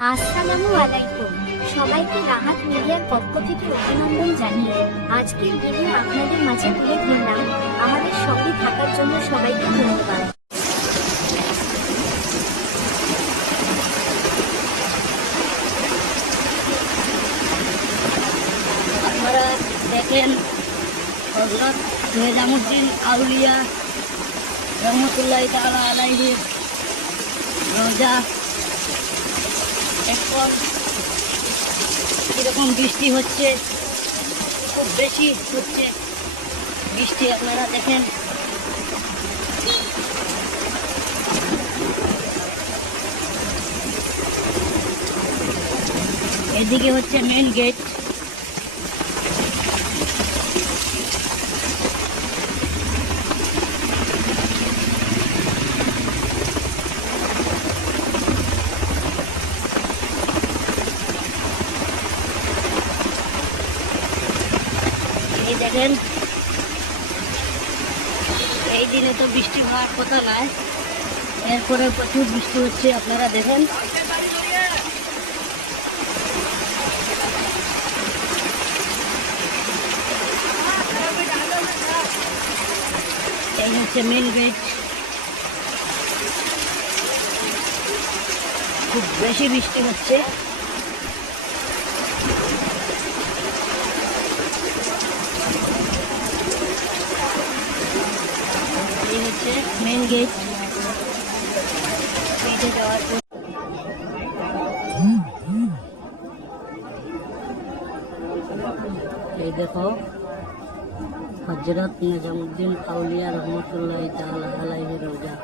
আসসালামু আলাইকুম। সবাইকে রাহাত মিডিয়ার পক্ষ থেকে অভিনন্দন জানিয়ে আজকের ভিডিও আপনাদের মাঝে তুলে ধরলাম। আমাদের সঙ্গে থাকার জন্য সবাইকে ধন্যবাদ। আপনারা দেখেন হযরত নিজামুদ্দিন আউলিয়া রহমতুল্লাহ তাআলা আলাইহির রোজা। এখন কীরকম বৃষ্টি হচ্ছে, খুব বেশি হচ্ছে বৃষ্টি। আপনারা দেখেন এদিকে হচ্ছে মেন গেট। এই দেখেন, এই দিনে তো বৃষ্টি হওয়ার কথা নয়, এরপরে প্রচুর বৃষ্টি হচ্ছে। আপনারা দেখেন এই হচ্ছে মেন গেট। খুব বেশি বৃষ্টি হচ্ছে। এই হচ্ছে মেন গেট। গেটে যাওয়ার পর এই দেখো হযরত নিজামুদ্দিন আউলিয়া রহমতুল্লাহ তাআলা আলাইহি রোজা।